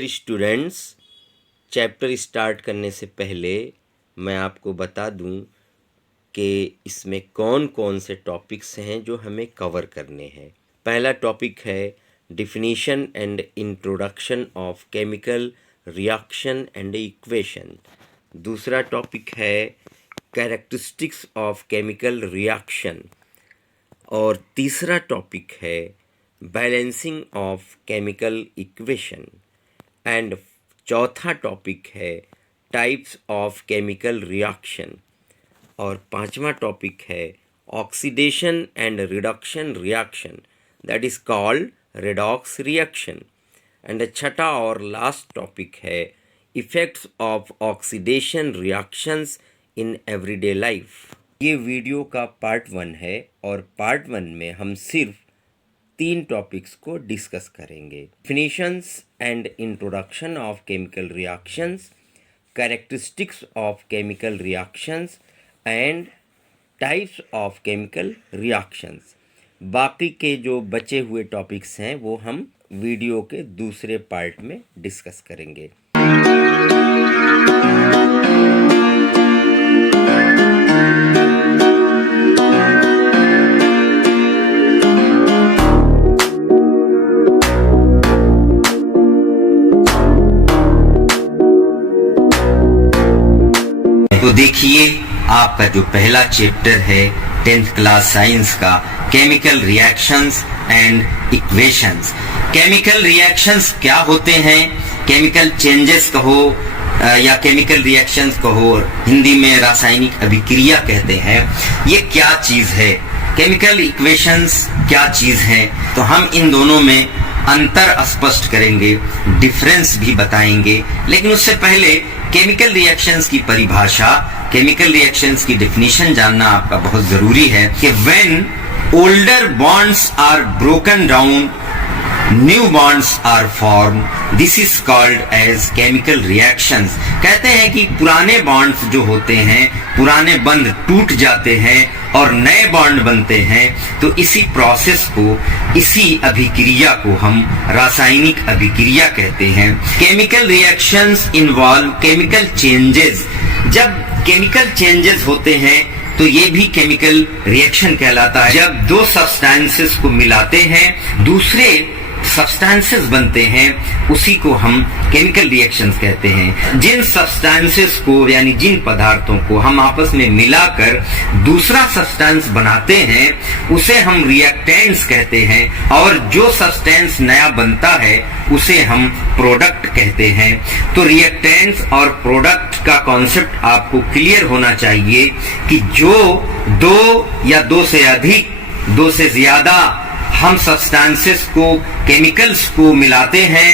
Dear students, chapter start करने से पहले मैं आपको बता दूं कि इसमें कौन कौन से टॉपिक्स हैं जो हमें कवर करने हैं। पहला टॉपिक है definition and introduction of chemical reaction and equation. दूसरा टॉपिक है कैरेक्टरिस्टिक्स ऑफ केमिकल रिएक्शन। और तीसरा टॉपिक है balancing of chemical equation. And चौथा टॉपिक है टाइप्स ऑफ केमिकल रिएक्शन। और पांचवा टॉपिक है oxidation and reduction reaction, that is called redox reaction. And छठा और लास्ट टॉपिक है effects of oxidation reactions in everyday life. ये वीडियो का पार्ट 1 है और पार्ट 1 में हम सिर्फ 3 टॉपिक्स को डिस्कस करेंगे। Definitions and introduction of chemical reactions, characteristics of chemical reactions and types of chemical reactions. बाकी के जो बचे हुए टॉपिक्स हैं वो हम वीडियो के दूसरे पार्ट में डिस्कस करेंगे। तो देखिए, आपका जो पहला चैप्टर है 10th क्लास साइंस का, chemical reactions and equations. Chemical reactions क्या होते हैं, केमिकल चेंजेस कहो या केमिकल रिएक्शंस कहो, हिंदी में रासायनिक अभिक्रिया कहते हैं, ये क्या चीज है। केमिकल इक्वेशंस क्या चीज है, तो हम इन दोनों में अंतर स्पष्ट करेंगे, डिफरेंस भी बताएंगे। लेकिन उससे पहले केमिकल रिएक्शंस की परिभाषा, केमिकल रिएक्शंस की डेफिनेशन जानना आपका बहुत जरूरी है कि when older bonds are broken down, new bonds are form, this is called as chemical reactions. कहते हैं कि पुराने बॉन्ड्स जो होते हैं, पुराने बंध टूट जाते हैं और नए बॉन्ड बनते हैं, तो इसी प्रोसेस को, इसी अभिक्रिया को हम रासायनिक अभिक्रिया कहते हैं। Chemical reactions involve chemical changes. जब केमिकल चेंजेस होते हैं तो ये भी केमिकल रिएक्शन कहलाता है। जब दो सब्सटेंसेस को मिलाते हैं, दूसरे सब्सटेंसेस बनते हैं, उसी को हम केमिकल रिएक्शंस कहते हैं। जिन सब्सटेंसेस को यानी जिन पदार्थों को हम आपस में मिलाकर दूसरा सब्सटेंस बनाते हैं, उसे हम रिएक्टेंट्स कहते हैं। और जो सब्सटेंस नया बनता है उसे हम प्रोडक्ट कहते हैं। तो रिएक्टेंट्स और प्रोडक्ट का कॉन्सेप्ट आपको क्लियर होना चाहिए कि जो दो या दो से अधिक, दो से ज्यादा हम सब्सटेंसेस को, केमिकल्स को मिलाते हैं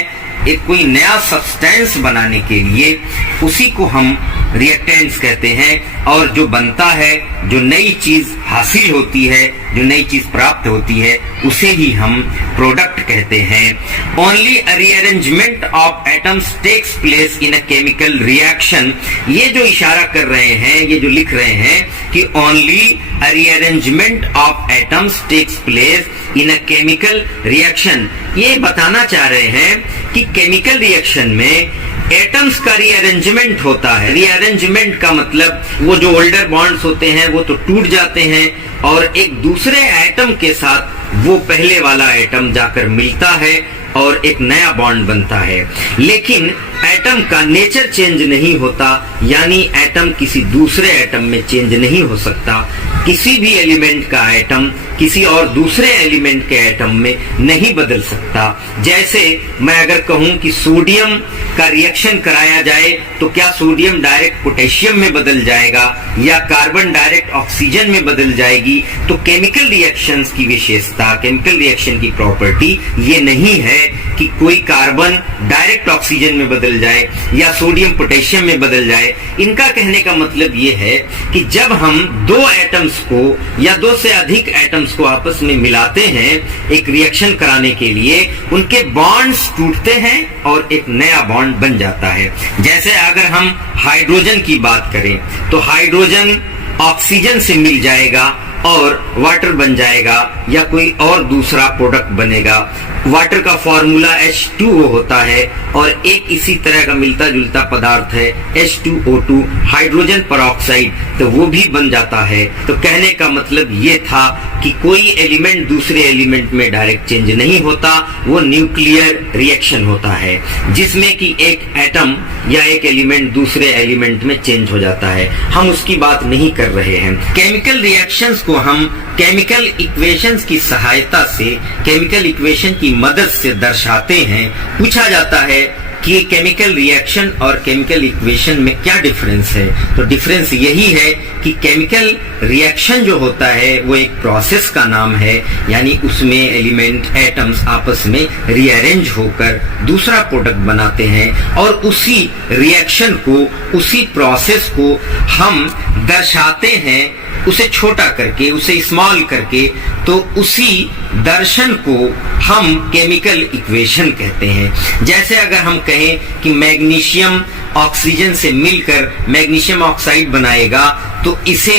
एक कोई नया सब्सटेंस बनाने के लिए, उसी को हम रिएक्टेंट्स कहते हैं। और जो बनता है, जो नई चीज हासिल होती है, जो नई चीज प्राप्त होती है, उसे ही हम प्रोडक्ट कहते हैं। Only a rearrangement of atoms takes place in a chemical reaction. ये जो इशारा कर रहे हैं, ये जो लिख रहे हैं कि only a rearrangement of atoms takes place in a chemical reaction, ये बताना चाह रहे हैं कि केमिकल रिएक्शन में एटम्स का रीअरेंजमेंट होता है। रीअरेंजमेंट का मतलब वो जो ओल्डर बॉन्ड्स होते हैं वो तो टूट जाते हैं और एक दूसरे एटम के साथ वो पहले वाला एटम जाकर मिलता है और एक नया बॉन्ड बनता है। लेकिन एटम का नेचर चेंज नहीं होता, यानी एटम किसी दूसरे एटम में चेंज नहीं हो सकता। किसी भी एलिमेंट का एटम किसी और दूसरे एलिमेंट के एटम में नहीं बदल सकता। जैसे मैं अगर कहूं कि सोडियम का रिएक्शन कराया जाए तो क्या सोडियम डायरेक्ट पोटेशियम में बदल जाएगा या कार्बन डायरेक्ट ऑक्सीजन में बदल जाएगी। तो केमिकल रिएक्शंस की विशेषता, केमिकल रिएक्शन की प्रॉपर्टी ये नहीं है कि कोई कार्बन डायरेक्ट ऑक्सीजन में बदल जाए या सोडियम पोटेशियम में बदल जाए। इनका कहने का मतलब ये है कि जब हम दो एटम्स को या दो से अधिक एटम्स को आपस में मिलाते हैं एक रिएक्शन कराने के लिए, उनके बॉन्ड्स टूटते हैं और एक नया बॉन्ड बन जाता है। जैसे अगर हम हाइड्रोजन की बात करें तो हाइड्रोजन ऑक्सीजन से मिल जाएगा और वाटर बन जाएगा या कोई और दूसरा प्रोडक्ट बनेगा। वाटर का फॉर्मूला H2O होता है और एक इसी तरह का मिलता जुलता पदार्थ है H2O2 हाइड्रोजन परऑक्साइड, तो वो भी बन जाता है। तो कहने का मतलब ये था कि कोई एलिमेंट दूसरे एलिमेंट में डायरेक्ट चेंज नहीं होता, वो न्यूक्लियर रिएक्शन होता है जिसमें कि एक एटम या एक एलिमेंट दूसरे एलिमेंट में चेंज हो जाता है। हम उसकी बात नहीं कर रहे हैं। केमिकल रिएक्शंस को हम केमिकल इक्वेशंस की सहायता से, केमिकल इक्वेशन की मदद से दर्शाते हैं। पूछा जाता है कि केमिकल रिएक्शन और केमिकल इक्वेशन में क्या डिफरेंस है, तो डिफरेंस यही है कि केमिकल रिएक्शन जो होता है वो एक प्रोसेस का नाम है, यानी उसमें एलिमेंट एटम्स आपस में रीअरेंज होकर दूसरा प्रोडक्ट बनाते हैं और उसी रिएक्शन को, उसी प्रोसेस को हम दर्शाते हैं, उसे छोटा करके, उसे स्मॉल करके। तो उसी दर्शन को हम केमिकल इक्वेशन कहते हैं। जैसे अगर हम कहें कि मैग्नीशियम ऑक्सीजन से मिलकर मैग्नीशियम ऑक्साइड बनाएगा, तो इसे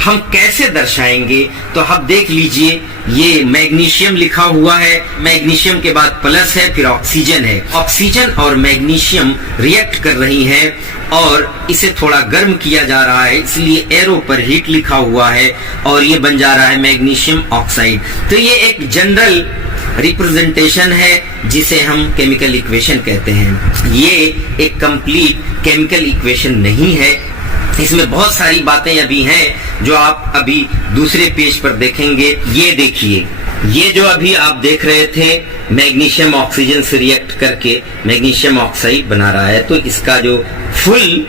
हम कैसे दर्शाएंगे, तो आप देख लीजिए ये मैग्नीशियम लिखा हुआ है, मैग्नीशियम के बाद प्लस है, फिर ऑक्सीजन है। ऑक्सीजन और मैग्नीशियम रिएक्ट कर रही है और इसे थोड़ा गर्म किया जा रहा है, इसलिए एरो पर हीट लिखा हुआ है और ये बन जा रहा है मैग्नीशियम ऑक्साइड। तो ये एक जनरल रिप्रेजेंटेशन है जिसे हम केमिकल इक्वेशन कहते हैं। ये एक कंप्लीट केमिकल इक्वेशन नहीं है, इसमें बहुत सारी बातें अभी हैं जो आप अभी दूसरे पेज पर देखेंगे। ये देखिए, ये जो अभी आप देख रहे थे मैग्नीशियम ऑक्सीजन से रिएक्ट करके मैग्नीशियम ऑक्साइड बना रहा है, तो इसका जो फुल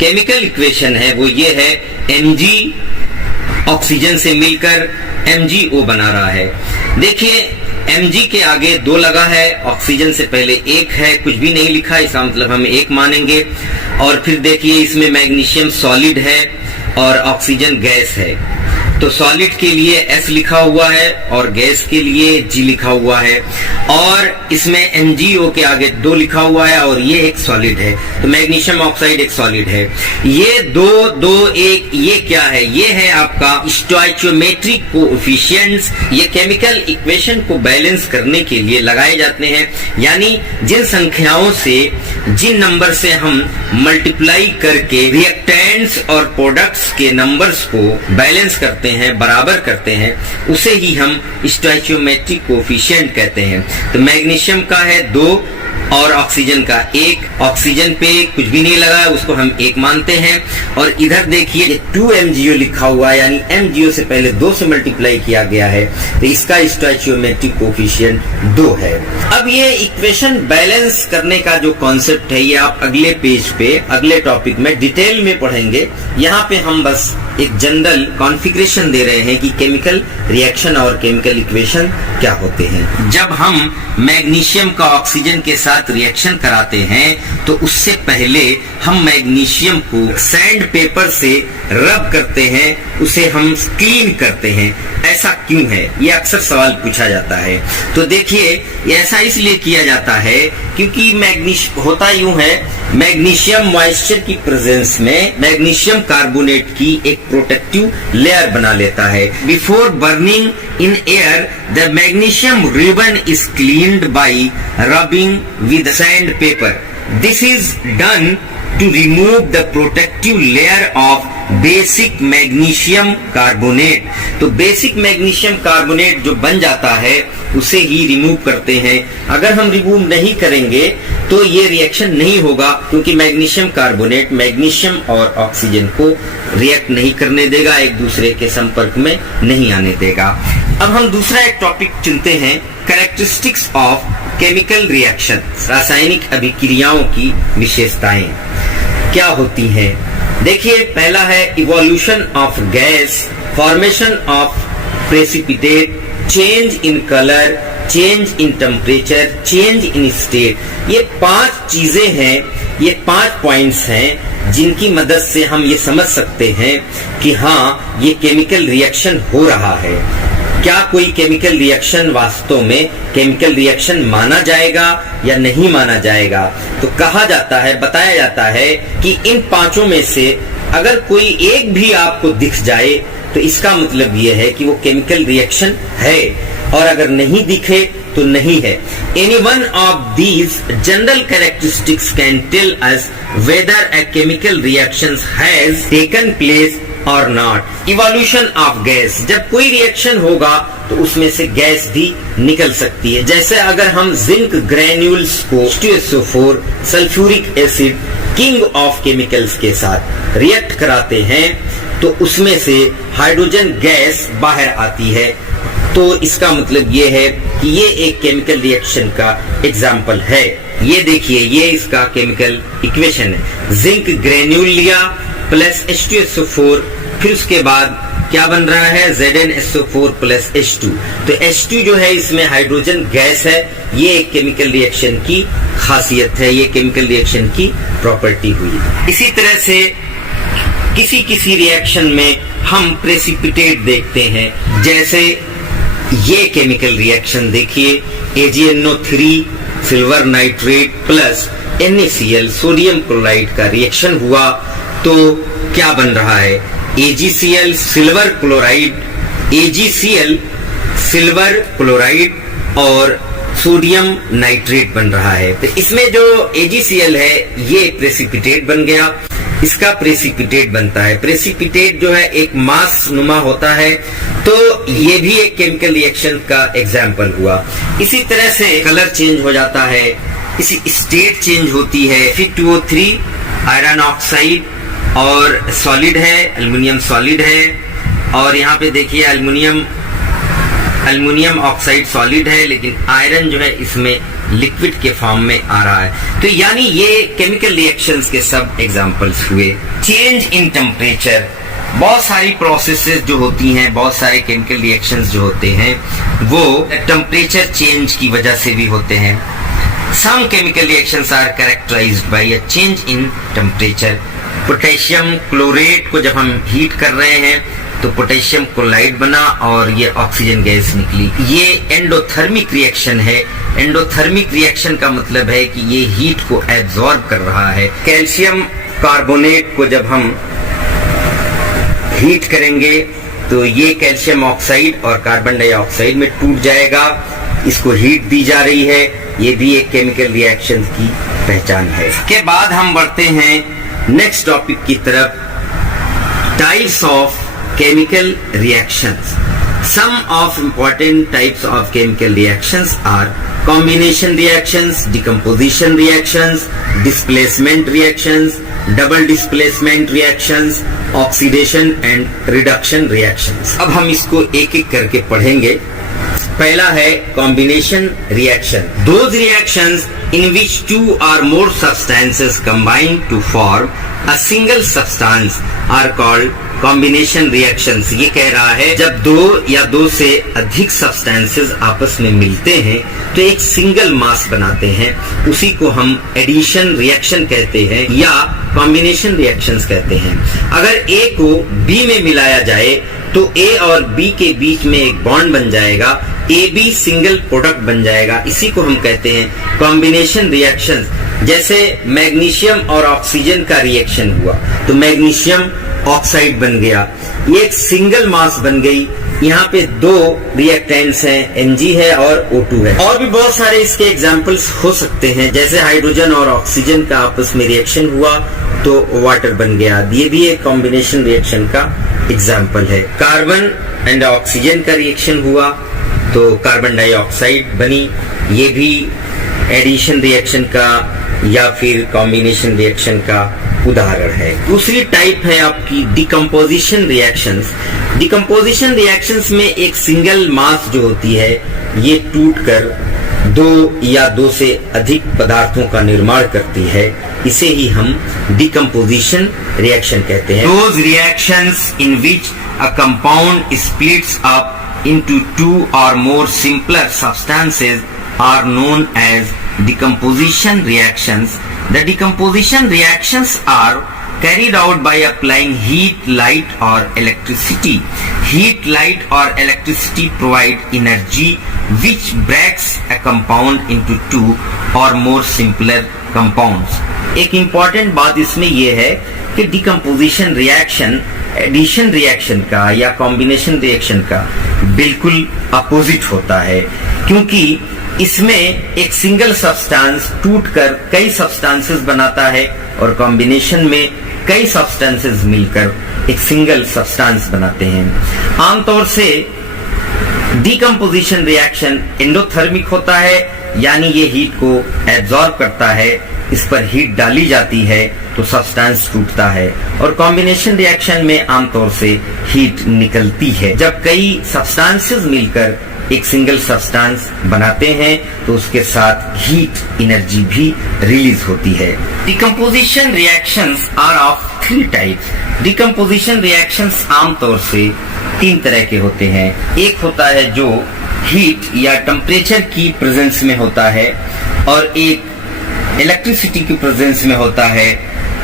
केमिकल इक्वेशन है वो ये है, Mg ऑक्सीजन से मिलकर MgO बना रहा है। देखिए Mg के आगे 2 लगा है, ऑक्सीजन से पहले 1 है, कुछ भी नहीं लिखा, इसका मतलब हम 1 मानेंगे। और फिर देखिए इसमें मैग्नीशियम सॉलिड है और ऑक्सीजन गैस है, तो सॉलिड के लिए S लिखा हुआ है और गैस के लिए G लिखा हुआ है। और इसमें MgO के आगे 2 लिखा हुआ है और ये एक सॉलिड है, तो मैग्नीशियम ऑक्साइड एक सॉलिड है। ये 2 2 1 ये क्या है, ये है आपका स्टोइचियोमेट्रिक कोएफिशिएंट्स। ये केमिकल इक्वेशन को बैलेंस करने के लिए लगाए जाते हैं, यानी जिन संख्याओं से, जिन नंबर से हम मल्टीप्लाई करके रिएक्टेंट्स और प्रोडक्ट्स के नंबर्स को बैलेंस करते हैं, बराबर करते हैं, उसे ही हम स्टोइचियोमेट्रिक कोएफिशिएंट कहते हैं। तो मैग्नीशियम का है 2 और ऑक्सीजन का 1, ऑक्सीजन पे कुछ भी नहीं लगा है, उसको हम 1 मानते हैं। और इधर देखिए 2 MgO लिखा हुआ है, यानी MgO से पहले 2 से मल्टीप्लाई किया गया है, तो इसका स्टोइचियोमेट्रिक कोएफिशिएंट 2 है। अब ये इक्वेशन बैलेंस करने का जो कॉन्सेप्ट है, ये आप अगले पेज पे, अगले टॉपिक में डिटेल में पढ़ेंगे। यहाँ पे हम बस एक जनरल कॉन्फ़िगरेशन दे रहे हैं कि केमिकल रिएक्शन और केमिकल इक्वेशन क्या होते हैं। जब हम मैग्नीशियम का ऑक्सीजन के साथ रिएक्शन कराते हैं तो उससे पहले हम मैग्नीशियम को सैंड पेपर से रब करते हैं, उसे हम क्लीन करते हैं। ऐसा क्यों है, ये अक्सर सवाल पूछा जाता है। तो देखिए ऐसा इसलिए किया जाता है क्योंकि मैग्नीशियम होता यूं है, मैग्नीशियम मॉइस्चर की प्रेजेंस में मैग्नीशियम कार्बोनेट की एक प्रोटेक्टिव लेयर बना लेता है। Before burning in air the magnesium ribbon is cleaned bye rubbing with sand paper. This is done to remove the protective layer of basic magnesium carbonate. तो basic magnesium carbonate जो बन जाता है उसे ही remove करते हैं। अगर हम रिमूव नहीं करेंगे तो ये रिएक्शन नहीं होगा, क्योंकि मैग्नीशियम कार्बोनेट मैग्नीशियम और ऑक्सीजन को रिएक्ट नहीं करने देगा, एक दूसरे के संपर्क में नहीं आने देगा। अब हम दूसरा एक टॉपिक चुनते हैं, कैरेक्टरिस्टिक्स ऑफ केमिकल रिएक्शन। रासायनिक अभिक्रियाओं की विशेषताएं क्या होती हैं। देखिए पहला है evolution of gas, formation of precipitate, change in colour, change in temperature, change in state. ये 5 चीजें हैं, ये 5 पॉइंट्स हैं जिनकी मदद से हम ये समझ सकते हैं कि हाँ ये केमिकल रिएक्शन हो रहा है। क्या कोई केमिकल रिएक्शन वास्तव में केमिकल रिएक्शन माना जाएगा या नहीं माना जाएगा। तो कहा जाता है, बताया जाता है कि इन 5 में से अगर कोई एक भी आपको दिख जाए तो इसका मतलब ये है कि वो केमिकल रिएक्शन है, और अगर नहीं दिखे तो नहीं है। Any one of these general characteristics can tell us whether a chemical reaction has taken place or not. Evolution of gas, जब कोई रिएक्शन होगा तो उसमें से गैस भी निकल सकती है। जैसे अगर हम जिंक ग्रेन्यूल्स को H2SO4 sulphuric acid king of chemicals के साथ रिएक्ट कराते हैं तो उसमें से हाइड्रोजन गैस बाहर आती है। तो इसका मतलब ये है कि ये एक केमिकल रिएक्शन का एग्जाम्पल है। ये देखिए, ये इसका केमिकल इक्वेशन है। जिंक ग्रेन्यूल लिया प्लस H2SO4, फिर उसके बाद क्या बन रहा है, ZnSO4 प्लस H2। तो H2 जो है इसमें हाइड्रोजन गैस है। ये एक केमिकल रिएक्शन की खासियत है, ये केमिकल रिएक्शन की प्रॉपर्टी हुई। इसी तरह से किसी किसी रिएक्शन में हम प्रेसिपिटेट देखते हैं। जैसे ये केमिकल रिएक्शन देखिए, AgNO3 silver nitrate plus NaCl sodium chloride का रिएक्शन हुआ तो क्या बन रहा है, AgCl silver chloride, AgCl silver chloride और सोडियम नाइट्रेट बन रहा है। तो इसमें जो AgCl है ये प्रेसिपिटेट बन गया, इसका प्रेसिपिटेट बनता है। प्रेसिपिटेट जो है एक मास नुमा होता है, तो ये भी एक केमिकल रिएक्शन का एग्जाम्पल हुआ। इसी तरह से कलर चेंज हो जाता है, इसी स्टेट चेंज होती है। Fe2O3 आयरन ऑक्साइड और सॉलिड है, एल्युमिनियम सॉलिड है, और यहाँ पे देखिए एल्युमिनियम ऑक्साइड सॉलिड है, लेकिन आयरन जो है इसमें लिक्विड के फॉर्म में आ रहा है। तो यानी ये केमिकल रिएक्शंस के सब एग्जांपल्स हुए। चेंज इन टेम्परेचर, बहुत सारी प्रोसेसेस जो होती हैं, बहुत सारे केमिकल रिएक्शंस जो होते हैं वो टेम्परेचर चेंज की वजह से भी होते हैं। Some chemical reactions are characterized by a change in temperature. Potassium chlorate को जब हम हीट कर रहे हैं तो पोटेशियम क्लोराइड बना और ये ऑक्सीजन गैस निकली। ये एंडोथर्मिक रिएक्शन है। एंडोथर्मिक रिएक्शन का मतलब है कि ये हीट को एब्जॉर्ब कर रहा है। कैल्शियम कार्बोनेट को जब हम हीट करेंगे तो ये कैल्शियम ऑक्साइड और कार्बन डाइऑक्साइड में टूट जाएगा, इसको हीट दी जा रही है। ये भी एक केमिकल रिएक्शन की पहचान है। इसके बाद हम बढ़ते हैं नेक्स्ट टॉपिक की तरफ, types of chemical reactions. Some of important types of chemical reactions are combination reactions, decomposition reactions, displacement reactions, double displacement reactions, oxidation and reduction reactions. अब हम इसको एक एक करके पढ़ेंगे। पहला है combination reaction. Those reactions in which two or more substances combine to form a single substance are called combination reactions. ये कह रहा है जब दो या दो से अधिक सब्सटेंसेस आपस में मिलते हैं तो एक सिंगल मास बनाते हैं, उसी को हम एडिशन रिएक्शन कहते हैं या कॉम्बिनेशन रिएक्शंस कहते हैं। अगर A को B में मिलाया जाए तो A और B के बीच में एक बॉन्ड बन जाएगा, AB सिंगल प्रोडक्ट बन जाएगा, इसी को हम कहते हैं कॉम्बिनेशन रिएक्शंस। जैसे मैग्नीशियम और ऑक्सीजन का रिएक्शन हुआ तो मैग्नीशियम ऑक्साइड बन गया, ये एक सिंगल मास बन गई। यहाँ पे दो रिएक्टेंट्स हैं, Mg है और O2 है। और भी बहुत सारे इसके एग्जांपल्स हो सकते हैं, जैसे हाइड्रोजन और ऑक्सीजन का आपस में रिएक्शन हुआ तो वाटर बन गया, ये भी एक कॉम्बिनेशन रिएक्शन का एग्जाम्पल है। कार्बन एंड ऑक्सीजन का रिएक्शन हुआ तो कार्बन डाइऑक्साइड बनी, ये भी एडिशन रिएक्शन का या फिर कॉम्बिनेशन रिएक्शन का उदाहरण है। दूसरी टाइप है आपकी डिकम्पोजिशन रिएक्शंस। डिकम्पोजिशन रिएक्शंस में एक सिंगल मास जो होती है ये टूटकर दो या दो से अधिक पदार्थों का निर्माण करती है, इसे ही हम डिकम्पोजिशन रिएक्शन कहते हैं। Those reactions in which a compound splits up into two or more simpler substances are known as decomposition reactions. The decomposition reactions are carried out by applying heat, light or electricity. Heat, light or electricity provide energy which breaks a compound into two or more simpler compounds. एक important बात इसमें यह है कि decomposition reaction addition reaction का या combination reaction का बिल्कुल अपोजिट होता है, क्योंकि इसमें एक सिंगल सब्सटेंस टूटकर कई सब्सटेंसेस बनाता है और कॉम्बिनेशन में कई सब्सटेंसेस मिलकर एक सिंगल सब्सटेंस बनाते हैं। आमतौर से डीकम्पोजिशन रिएक्शन एंडोथर्मिक होता है, यानी ये हीट को एब्जॉर्ब करता है, इस पर हीट डाली जाती है तो सब्सटेंस टूटता है। और कॉम्बिनेशन रिएक्शन में आमतौर से हीट निकलती है। जब कई सब्सटेंसेस मिलकर एक सिंगल सब्सटेंस बनाते हैं तो उसके साथ हीट एनर्जी भी रिलीज होती है। Decomposition reactions are of 3 types. Decomposition reactions आमतौर से 3 तरह के होते हैं। एक होता है जो हीट या टेम्परेचर की प्रेजेंस में होता है, और एक इलेक्ट्रिसिटी की प्रेजेंस में होता है,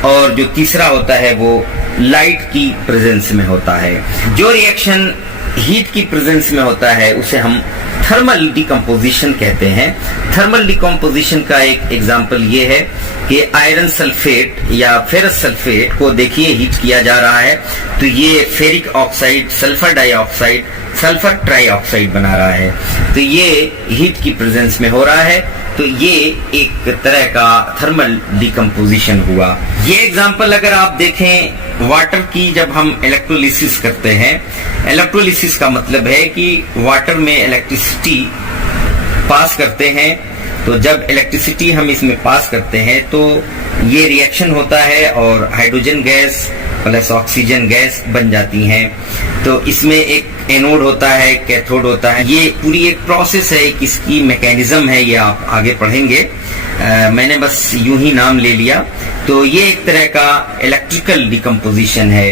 और जो तीसरा होता है वो लाइट की प्रेजेंस में होता है। जो रिएक्शन हीट की प्रेजेंस में होता है उसे हम थर्मल डिकम्पोजिशन कहते हैं। थर्मल डिकम्पोजिशन का एक एग्जांपल ये है कि आयरन सल्फेट या फेरस सल्फेट को देखिए हीट किया जा रहा है तो ये ferric oxide, sulphur dioxide, sulphur trioxide बना रहा है। तो ये हीट की प्रेजेंस में हो रहा है, तो ये एक तरह का थर्मल डिकम्पोजिशन हुआ। ये एग्जांपल अगर आप देखें वाटर की, जब हम इलेक्ट्रोलिसिस करते हैं, इलेक्ट्रोलिसिस का मतलब है कि वाटर में इलेक्ट्रिसिटी पास करते हैं, तो जब इलेक्ट्रिसिटी हम इसमें पास करते हैं तो ये रिएक्शन होता है और hydrogen gas plus oxygen gas बन जाती हैं। तो इसमें एक एनोड होता है, कैथोड होता है। ये पूरी एक प्रोसेस है, किसकी मैकेनिज्म है ये आप आगे पढ़ेंगे। मैंने बस यूं ही नाम ले लिया। तो ये एक तरह का इलेक्ट्रिकल डिकम्पोजिशन है।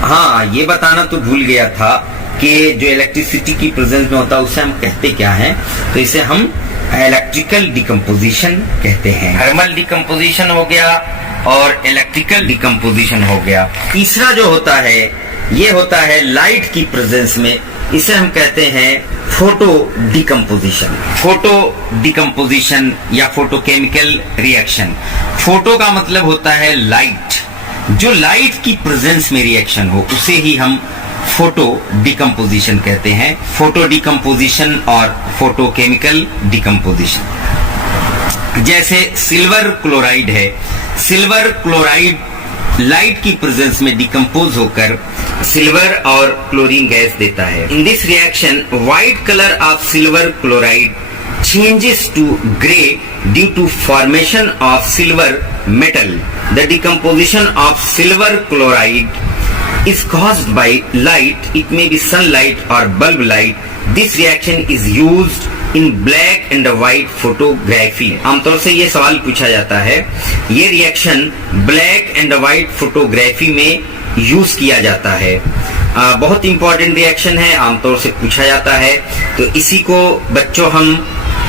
हाँ, ये बताना तो भूल गया था कि जो इलेक्ट्रिसिटी की प्रेजेंस में होता है उसे हम कहते क्या हैं, तो इसे हम इलेक्ट्रिकल डिकम्पोजिशन कहते हैं। थर्मल डिकम्पोजिशन हो गया और इलेक्ट्रिकल डिकम्पोजिशन हो गया। तीसरा जो होता है ये होता है लाइट की प्रेजेंस में, इसे हम कहते हैं फोटो डिकम्पोजिशन। फोटो डिकम्पोजिशन या फोटोकेमिकल रिएक्शन। फोटो का मतलब होता है लाइट, जो लाइट की प्रेजेंस में रिएक्शन हो उसे ही हम फोटो डिकम्पोजिशन कहते हैं। फोटो डिकम्पोजिशन और फोटोकेमिकल डिकम्पोजिशन। जैसे सिल्वर क्लोराइड है, सिल्वर क्लोराइड लाइट की प्रेजेंस में डिकम्पोज होकर सिल्वर और क्लोरीन गैस देता है। In this reaction white colour of silver chloride changes to gray due to formation of silver metal. The decomposition of silver chloride is caused by light. It may be sunlight or bulb light. This reaction is used in black and white photography. आमतौर से ये सवाल पूछा जाता है, ये reaction black and white photography में use किया जाता है। बहुत इंपॉर्टेंट रिएक्शन है, आमतौर से पूछा जाता है। तो इसी को बच्चों हम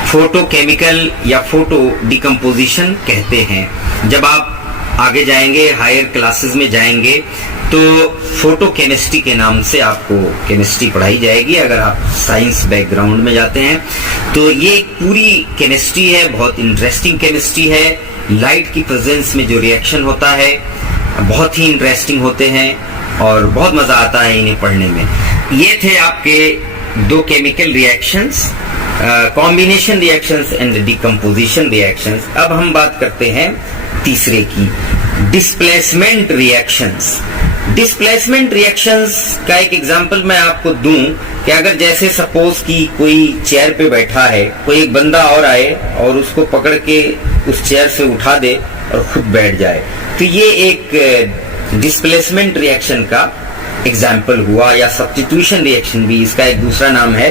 फोटोकेमिकल या फोटो डिकम्पोजिशन कहते हैं। जब आप आगे जाएंगे, हायर क्लासेस में जाएंगे, तो फोटो केमिस्ट्री के नाम से आपको केमिस्ट्री पढ़ाई जाएगी। अगर आप साइंस बैकग्राउंड में जाते हैं तो ये पूरी केमिस्ट्री है, बहुत इंटरेस्टिंग केमिस्ट्री है। लाइट की प्रेजेंस में जो रिएक्शन होता है बहुत ही इंटरेस्टिंग होते हैं और बहुत मजा आता है इन्हें पढ़ने में। ये थे आपके 2 chemical reactions, combination reactions and decomposition reactions. अब हम बात करते हैं तीसरे की, डिस्प्लेसमेंट रिएक्शंस। डिस्प्लेसमेंट रिएक्शंस का एक एग्जांपल मैं आपको दूं कि अगर जैसे सपोज कि कोई चेयर पे बैठा है, कोई एक बंदा और आए और उसको पकड़ के उस चेयर से उठा दे और खुद बैठ जाए, तो ये एक डिस्प्लेसमेंट रिएक्शन का एग्जाम्पल हुआ, या सब्स्टिट्यूशन रिएक्शन भी इसका एक दूसरा नाम है।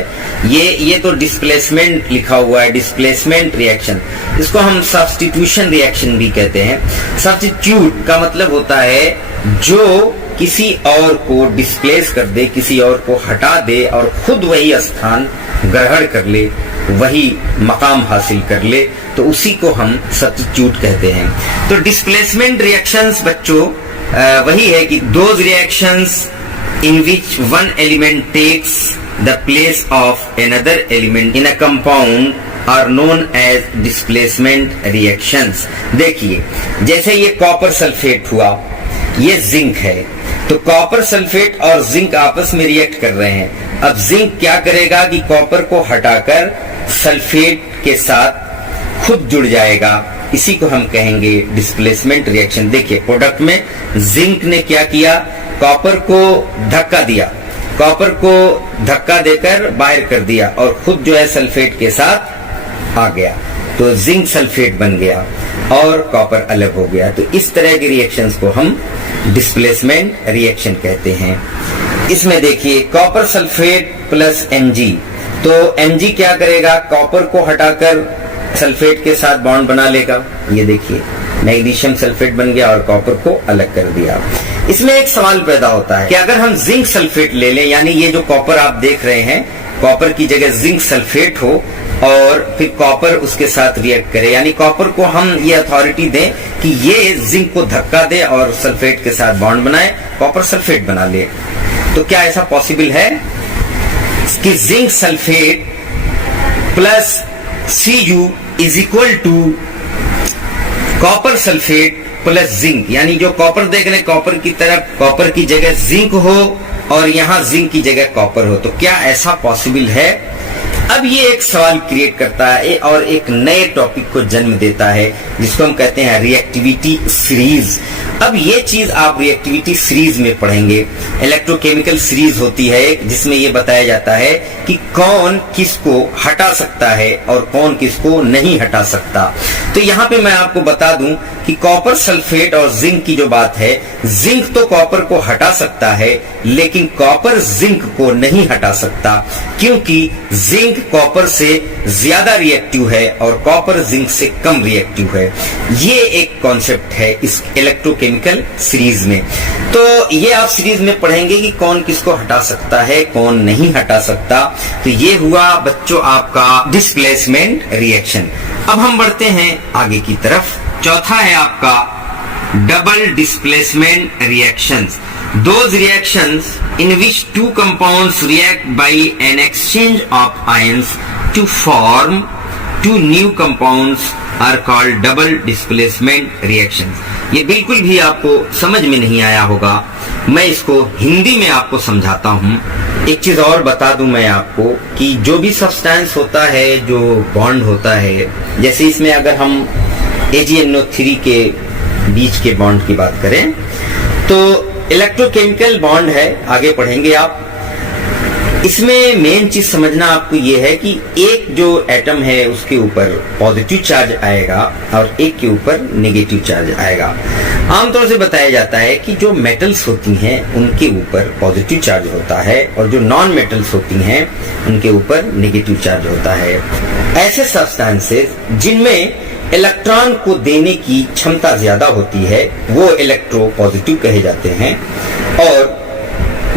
ये तो डिस्प्लेसमेंट लिखा हुआ है, डिस्प्लेसमेंट रिएक्शन, इसको हम सब्स्टिट्यूशन रिएक्शन भी कहते हैं। सब्स्टिट्यूट का मतलब होता है जो किसी और को डिस्प्लेस कर दे, किसी और को हटा दे और खुद वही स्थान ग्रहण कर ले, वही मकाम हासिल कर ले, तो उसी को हम सब्स्टिट्यूट कहते हैं। तो डिस्प्लेसमेंट रिएक्शंस बच्चों वही है कि those reactions in which one element takes the place of another element in a compound are known as displacement reactions. देखिए, जैसे ये कॉपर सल्फेट हुआ, ये जिंक है, तो कॉपर सल्फेट और जिंक आपस में रिएक्ट कर रहे हैं। अब जिंक क्या करेगा कि कॉपर को हटाकर सल्फेट के साथ खुद जुड़ जाएगा, इसी को हम कहेंगे डिस्प्लेसमेंट रिएक्शन। देखिए प्रोडक्ट में जिंक ने क्या किया, कॉपर को धक्का दिया, कॉपर को धक्का देकर बाहर कर दिया और खुद जो है सल्फेट के साथ आ गया, तो जिंक सल्फेट बन गया और कॉपर अलग हो गया। तो इस तरह के रिएक्शंस को हम डिस्प्लेसमेंट रिएक्शन कहते हैं। इसमें देखिए कॉपर सल्फेट प्लस Mg, तो Mg क्या करेगा, कॉपर को हटाकर सल्फेट के साथ बॉन्ड बना लेगा। ये देखिए मैग्नीशियम सल्फेट बन गया और कॉपर को अलग कर दिया। इसमें एक सवाल पैदा होता है कि अगर हम जिंक सल्फेट ले लें, यानी ये जो कॉपर आप देख रहे हैं, कॉपर की जगह जिंक सल्फेट हो और फिर कॉपर उसके साथ रिएक्ट करे, यानी कॉपर को हम ये अथॉरिटी दें कि ये जिंक को धक्का दे और सल्फेट के साथ बॉन्ड बनाए, कॉपर सल्फेट बना ले, तो क्या ऐसा पॉसिबल है कि zinc sulphate plus Cu is equal to copper sulphate plus zinc, यानी जो कॉपर देख रहे हैं कॉपर की तरफ कॉपर की जगह जिंक हो और यहां जिंक की जगह कॉपर हो, तो क्या ऐसा पॉसिबल है? अब ये एक सवाल क्रिएट करता है और एक नए टॉपिक को जन्म देता है जिसको हम कहते हैं रिएक्टिविटी सीरीज। अब ये चीज आप रिएक्टिविटी सीरीज में पढ़ेंगे। इलेक्ट्रोकेमिकल सीरीज होती है जिसमें ये बताया जाता है कि कौन किसको हटा सकता है और कौन किसको नहीं हटा सकता। तो यहाँ पे मैं आपको बता दूं कि कॉपर सल्फेट और जिंक की जो बात है, जिंक तो कॉपर को हटा सकता है लेकिन कॉपर जिंक को नहीं हटा सकता, क्योंकि जिंक कॉपर से ज्यादा रिएक्टिव है और कॉपर जिंक से कम रिएक्टिव है। ये एक कॉन्सेप्ट है इस इलेक्ट्रोकेमिकल सीरीज में। तो ये आप सीरीज में पढ़ेंगे कि कौन किसको हटा सकता है, कौन नहीं हटा सकता। तो ये हुआ बच्चों आपका डिस्प्लेसमेंट रिएक्शन। अब हम बढ़ते हैं आगे की तरफ। चौथा है आपका double displacement reactions. Those reactions in which two compounds react by an exchange of ions to form two new compounds are called double displacement reactions. ये बिल्कुल भी आपको समझ में नहीं आया होगा, मैं इसको हिंदी में आपको समझाता हूँ। एक चीज और बता दूं मैं आपको कि जो भी सब्सटेंस होता है, जो बॉन्ड होता है, जैसे इसमें अगर हम AgNO3 के बीच के बॉन्ड की बात करें तो इलेक्ट्रोकेमिकल बॉन्ड है, आगे पढ़ेंगे आप। इसमें मेन चीज समझना आपको ये है कि एक जो एटम है उसके ऊपर पॉजिटिव चार्ज आएगा और एक के ऊपर नेगेटिव चार्ज आएगा। आमतौर से बताया जाता है कि जो मेटल्स होती हैं उनके ऊपर पॉजिटिव चार्ज होता है और जो नॉन मेटल्स होती हैं उनके ऊपर नेगेटिव चार्ज होता है। ऐसे सब्सटेंसेस जिनमें इलेक्ट्रॉन को देने की क्षमता ज्यादा होती है वो इलेक्ट्रो पॉजिटिव कहे जाते हैं, और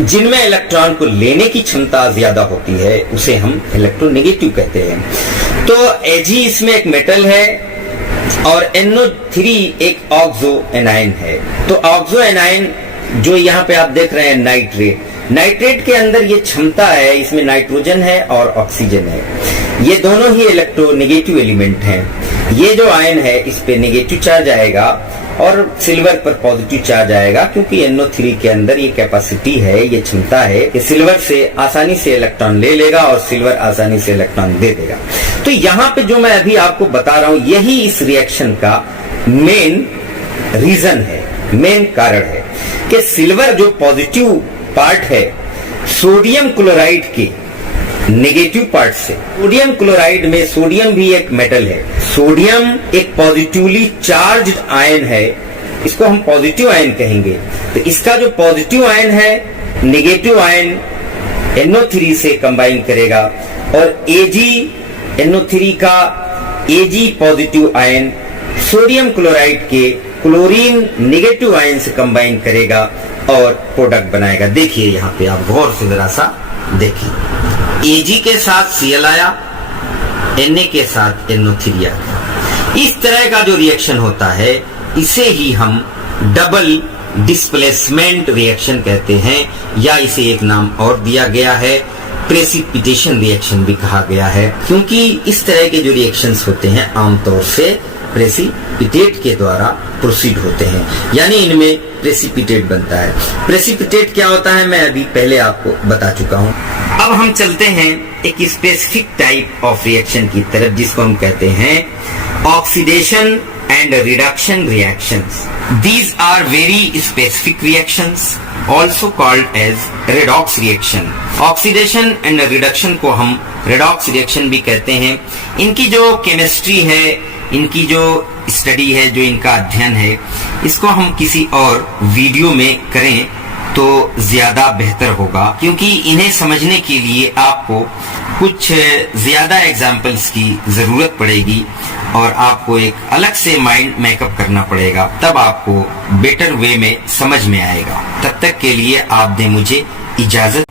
जिनमें इलेक्ट्रॉन को लेने की क्षमता ज्यादा होती है उसे हम इलेक्ट्रोनेगेटिव कहते हैं। तो Ag इसमें एक मेटल है और NO3 एक ऑक्सो एनायन है। तो ऑक्सो एनायन जो यहाँ पे आप देख रहे हैं नाइट्रेट, नाइट्रेट के अंदर ये क्षमता है, इसमें नाइट्रोजन है और ऑक्सीजन है, ये दोनों ही इलेक्ट्रोनेगेटिव एलिमेंट हैं। ये जो आयन है इस पे नेगेटिव चार्ज आएगा और सिल्वर पर पॉजिटिव चार्ज आएगा, क्योंकि NO3 के अंदर ये कैपेसिटी है, ये क्षमता है कि सिल्वर से आसानी से इलेक्ट्रॉन ले लेगा और सिल्वर आसानी से इलेक्ट्रॉन दे देगा। तो यहाँ पे जो मैं अभी आपको बता रहा हूँ यही इस रिएक्शन का मेन रीजन है, मेन कारण है कि सिल्वर जो पॉजिटिव पार्ट है सोडियम क्लोराइड के नेगेटिव पार्ट से, सोडियम क्लोराइड में सोडियम भी एक मेटल है, सोडियम एक पॉजिटिवली चार्ज्ड आयन है, इसको हम पॉजिटिव आयन कहेंगे। तो इसका जो पॉजिटिव आयन है नेगेटिव आयन NO3 से कंबाइन करेगा और AgNO3 का Ag positive ion sodium chloride के क्लोरीन नेगेटिव आयन से कंबाइन करेगा और प्रोडक्ट बनाएगा। देखिए यहाँ पे आप गौर से जरा सा देखिए, Ag के साथ Cl आया, Na के साथ NO3 आ गया। इस तरह का जो रिएक्शन होता है इसे ही हम डबल डिस्प्लेसमेंट रिएक्शन कहते हैं, या इसे एक नाम और दिया गया है प्रेसिपिटेशन रिएक्शन भी कहा गया है, क्योंकि इस तरह के जो रिएक्शंस होते हैं आमतौर से प्रेसिपिटेट के द्वारा प्रोसीड होते हैं, यानी इनमें प्रेसिपिटेट बनता है। प्रेसिपिटेट क्या होता है मैं अभी पहले आपको बता चुका हूँ। अब हम चलते हैं एक स्पेसिफिक टाइप ऑफ रिएक्शन की तरफ जिसको हम कहते हैं oxidation and reduction reactions. These are very specific reactions, also called as redox reaction. Oxidation and reduction को हम redox reaction भी कहते हैं। इनकी जो केमिस्ट्री है, इनकी जो स्टडी है, जो इनका अध्ययन है, इसको हम किसी और वीडियो में करें तो ज्यादा बेहतर होगा, क्योंकि इन्हें समझने के लिए आपको कुछ ज्यादा एग्जाम्पल्स की जरूरत पड़ेगी और आपको एक अलग से माइंड मेकअप करना पड़ेगा, तब आपको बेटर वे में समझ में आएगा। तब तक के लिए आप दें मुझे इजाजत।